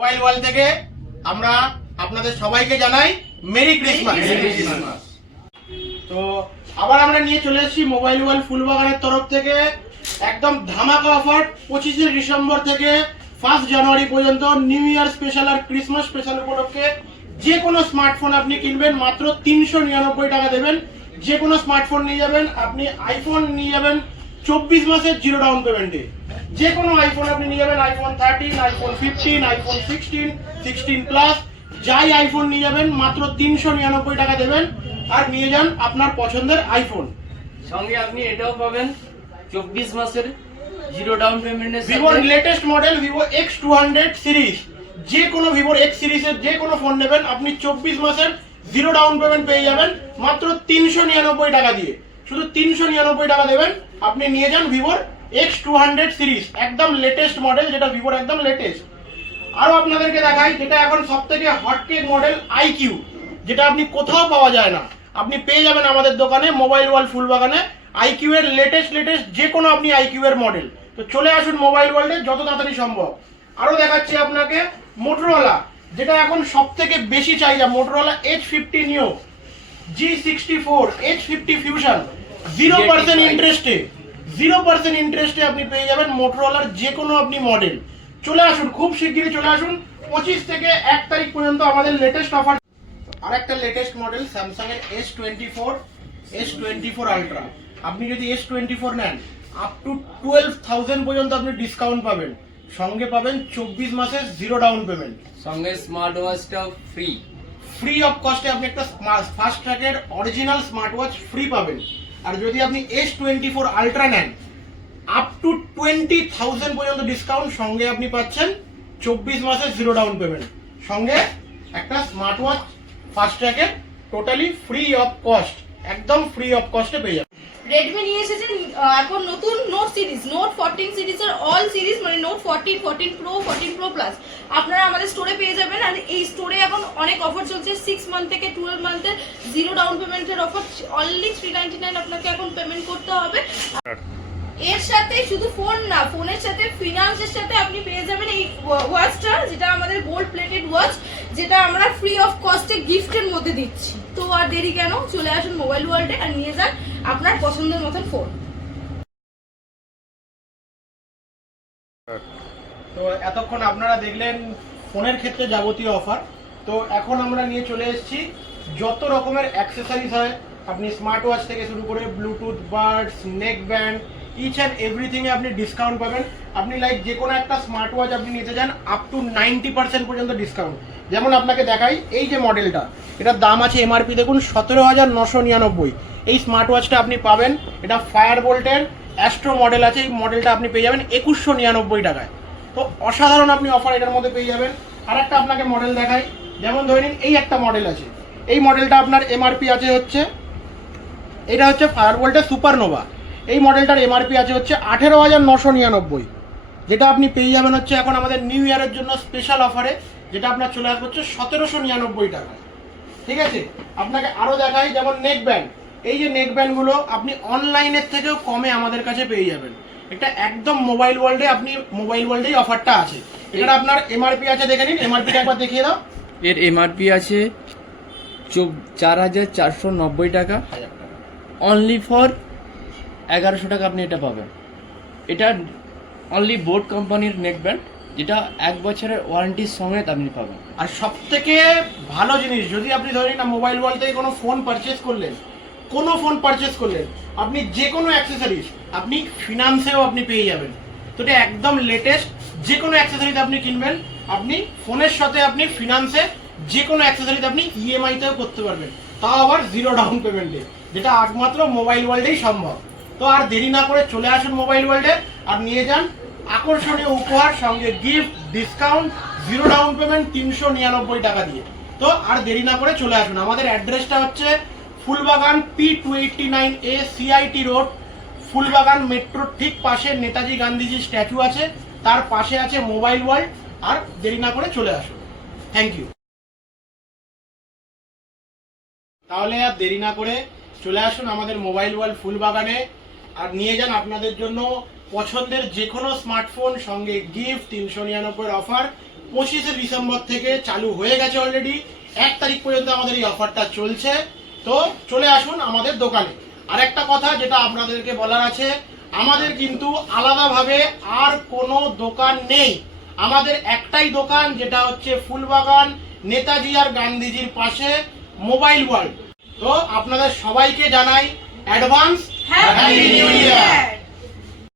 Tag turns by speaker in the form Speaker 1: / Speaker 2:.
Speaker 1: Mobile world থেকে আমরা আপনাদের সবাইকে জানাই মেরি ক্রিসমাস। তো আবার আমরা নিয়ে চলে এসেছি মোবাইল ওয়ার্ল্ড ফুলবাগানের তরফ থেকে। একদম ধামাকা অফার পঁচিশে ডিসেম্বর থেকে ফার্স্ট জানুয়ারি পর্যন্ত নিউ ইয়ার স্পেশাল আর ক্রিসমাস স্পেশাল উপলক্ষে যে কোনো স্মার্টফোন আপনি কিনবেন মাত্র তিনশো নিরানব্বই টাকা দেবেন। যে কোনো স্মার্টফোন নিয়ে যাবেন আপনি আইফোন নিয়ে যাবেন চব্বিশ মাসের জিরো ডাউন পেমেন্টে। যে কোনো আইফোন আপনি নিয়ে যাবেন iPhone thirteen iPhone fifteen iPhone sixteen sixteen plus যাই আইফোন নিয়ে যাবেন মাত্র তিনশো নিরানব্বই টাকা দেবেন আর নিয়ে যান আপনার পছন্দের আইফোন
Speaker 2: সঙ্গে আপনি এটাও পাবেন চব্বিশ মাসের জিরো ডাউন পেমেন্টের
Speaker 1: ভিভোর latest model Vivo X two hundred series যে কোনো ভিভোর এক্স সিরিজের যে কোনো ফোন নেবেন আপনি চব্বিশ মাসের জিরো ডাউন পেমেন্ট পেয়ে যাবেন মাত্র তিনশো নিরানব্বই টাকা দিয়ে। শুধু তিনশো নিরানব্বই টাকা দেবেন। আপনি নিয়ে যান ভিভোর এক্স টু হান্ড্রেড সিরিজ একদম লেটেস্ট মডেল যেটা ভিভোর একদম লেটেস্ট আরও আপনাদেরকে দেখাই, যেটা এখন সব থেকে হটকেক মডেল আইকিউ যেটা আপনি কোথাও পাওয়া যায় না। আপনি পেয়ে যাবেন আমাদের দোকানে মোবাইল ওয়ার্ল্ড ফুলবাগানে আইকিউ এর লেটেস্ট লেটেস্ট যে কোনো আপনি আইকিউ এর মডেল তো চলে আসুন মোবাইল ওয়ার্ল্ডে যত তাড়াতাড়ি সম্ভব। আরও দেখাচ্ছি আপনাকে মোটরোলা যেটা এখন সব থেকে বেশি চাহিদা Motorola edge fifty neo G sixty four edge fifty fusion zero percent ইন্টারেস্টে জিরো পার্সেন্ট ইন্টারেস্টে আপনি পেয়ে যাবেন মোটরোলার যে কোনো আপনি মডেল চলে আসুন খুব শিগগিরই চলে আসুন। পঁচিশ থেকে এক তারিখ পর্যন্ত আমাদের লেটেস্ট অফার আর একটা লেটেস্ট মডেল স্যামসাং এর S twenty four S twenty four ultra আপনি যদি এস টোয়েন্টি ফোর নেন আপ টু টুয়েলভ থাউজেন্ড পর্যন্ত আপনি ডিসকাউন্ট পাবেন। সঙ্গে পাবেন চব্বিশ মাসের জিরো ডাউন পেমেন্ট
Speaker 2: সঙ্গে স্মার্ট ওয়াচটাও ফ্রি
Speaker 1: ফ্রি অফ কস্টে আপনি একটা ফাস্ট ট্র্যাকের অরিজিনাল স্মার্ট ওয়াচ ফ্রি পাবেন। আর যদি আপনি এস টোয়েন্টি ফোর আলট্রা নেন আপ টু টোয়েন্টি থাউজেন্ড পর্যন্ত ডিসকাউন্ট সঙ্গে আপনি পাচ্ছেন চব্বিশ মাসের জিরো ডাউন পেমেন্ট সঙ্গে একটা smart watch fast totally free of cost একদম ফ্রি অফ কস্টে পেয়ে যাবেন।
Speaker 3: রেডমি নিয়ে এসেছেন এখন নতুন নোট সিরিজ নোট ফোরটিন সিরিজের অল সিরিজ মানে note fourteen fourteen pro fourteen pro plus আপনারা আমাদের স্টোরে পেয়ে যাবেন। আর এই স্টোরে এখন অনেক অফার চলছে। সিক্স মান্থ থেকে টুয়েলভ মান্থের জিরো ডাউন পেমেন্টের offer only three ninety nine আপনাকে এখন পেমেন্ট করতে হবে। এর সাথে শুধু ফোন না ফোনের সাথে ফিনান্সের সাথে আপনি পেয়ে যাবেন এই ওয়াচটা যেটা আমাদের গোল্ড প্লেটেড ওয়াচ যেটা আমরা ফ্রি অফ কস্টে গিফটের মধ্যে দিচ্ছি। তো আর দেরি কেন? চলে আসুন মোবাইল ওয়ার্ল্ডে আর নিয়ে যান আপনার পছন্দের মতন ফোন
Speaker 1: তো এতক্ষণ আপনারা দেখলেন ফোনের ক্ষেত্রে যাবতীয় অফার তো এখন আমরা নিয়ে চলে এসেছি। যত রকমের অ্যাক্সেসরিজ হয়, আপনি স্মার্ট ওয়াচ থেকে শুরু করে Bluetooth birds neck band each and everything এ আপনি ডিসকাউন্ট পাবেন। আপনি লাইক যে কোনো একটা স্মার্ট ওয়াচ আপনি নিতে যান আপ টু নাইনটি পার্সেন্ট পর্যন্ত ডিসকাউন্ট যেমন আপনাকে দেখাই, এই যে মডেলটা এটার দাম আছে এমআরপি দেখুন, সতেরো হাজার নশো নিরানব্বই। এই স্মার্ট ওয়াচটা আপনি পাবেন, এটা ফায়ার বোল্টের অ্যাস্ট্রো মডেল আছে, এই মডেলটা আপনি পেয়ে যাবেন একুশশো নিরানব্বই টাকায়। তো অসাধারণ আপনি অফার এটার মধ্যে পেয়ে যাবেন। আর একটা আপনাকে মডেল দেখাই। যেমন ধরে নিন, এই একটা মডেল আছে। এই মডেলটা আপনার এমআরপি আছে হচ্ছে, এটা হচ্ছে ফায়ারবোল্টের সুপারনোভা এই মডেলটার এমআরপি আছে হচ্ছে আঠেরো হাজার নশো নিরানব্বই। যেটা আপনি পেয়ে যাবেন হচ্ছে এখন আমাদের নিউ ইয়ারের জন্য স্পেশাল অফারে যেটা আপনার চলে আসবে হচ্ছে সতেরোশো নিরানব্বই টাকা। ঠিক আছে? আপনাকে আরও দেখাই, যেমন নেক ব্যান্ড এই যে নেক ব্যান্ডগুলো আপনি অনলাইনের থেকেও কমে আমাদের কাছে পেয়ে যাবেন। এটা একদম মোবাইল ওয়ার্ল্ডে আপনি মোবাইল ওয়ার্ল্ডেই অফারটা আছে। এটা আপনার এমআরপি আছে দেখে নিন। এমআরপিটা একবার দেখিয়ে দাও।
Speaker 2: এর এমআরপি আছে চার হাজার চারশো নব্বই
Speaker 1: টাকা।
Speaker 2: অনলি ফর এগারোশো টাকা আপনি এটা পাবেন। এটা অনলি বোর্ড কোম্পানির নেক ব্যান্ড যেটা এক বছরের ওয়ারেন্টির সমেত আপনি পাবেন।
Speaker 1: আর সব থেকে ভালো জিনিস যদি আপনি ধরেন না মোবাইল ওয়ার্ল্ড থেকে কোনো ফোন পারচেস করলেন কোনো ফোন পারচেস করলেন আপনি যে কোনো অ্যাক্সেসরিজ আপনি ফিনান্সেও আপনি পেয়ে যাবেন। তো এটা একদম লেটেস্ট যে কোনো অ্যাক্সেসরিজ আপনি কিনবেন, আপনি ফোনের সাথে আপনি ফিনান্সে যে কোনো অ্যাক্সেসরিজ আপনি ইএমআইতেও করতে পারবেন। তাও আবার জিরো ডাউন পেমেন্টে যেটা একমাত্র মোবাইল ওয়ার্ল্ডেই সম্ভব। তো আর দেরি না করে চলে আসুন মোবাইল ওয়ার্ল্ডে আর নিয়ে যান আকর্ষণীয় উপহার সঙ্গে gift discount zero down payment তিনশো নিরানব্বই টাকা দিয়ে। তো আর দেরি না করে চলে আসুন। আমাদের অ্যাড্রেসটা হচ্ছে Phoolbagan P two eighty nine A CIT road Phoolbagan মেট্রোর ঠিক পাশে নেতাজি গান্ধীজি স্ট্যাচু আছে। তার পাশে আছে মোবাইল ওয়ার্ল্ড আর দেরি না করে চলে আসুন। থ্যাংক ইউ তাহলে আর দেরি না করে চলে আসুন আমাদের মোবাইল ওয়ার্ল্ড ফুলবাগানে। আর নিয়ে যান আপনাদের জন্য পছন্দের যে কোনো স্মার্টফোন সঙ্গে গিফট তিনশো নিরানব্বই অফার পঁচিশে ডিসেম্বর থেকে চালু হয়ে গেছে অলরেডি এক তারিখ পর্যন্ত আমাদের এই অফারটা চলছে। তো চলে আসুন আমাদের দোকানে আর একটা কথা যেটা আপনাদেরকে বলার আছে আমাদের কিন্তু আলাদাভাবে আর কোনো দোকান নেই আমাদের একটাই দোকান যেটা হচ্ছে ফুলবাগান নেতাজি আর গান্ধীজির পাশে মোবাইল ওয়ার্ল্ড তো আপনাদের সবাইকে জানাই অ্যাডভান্স
Speaker 3: হ্যাপি নিউ ইয়ার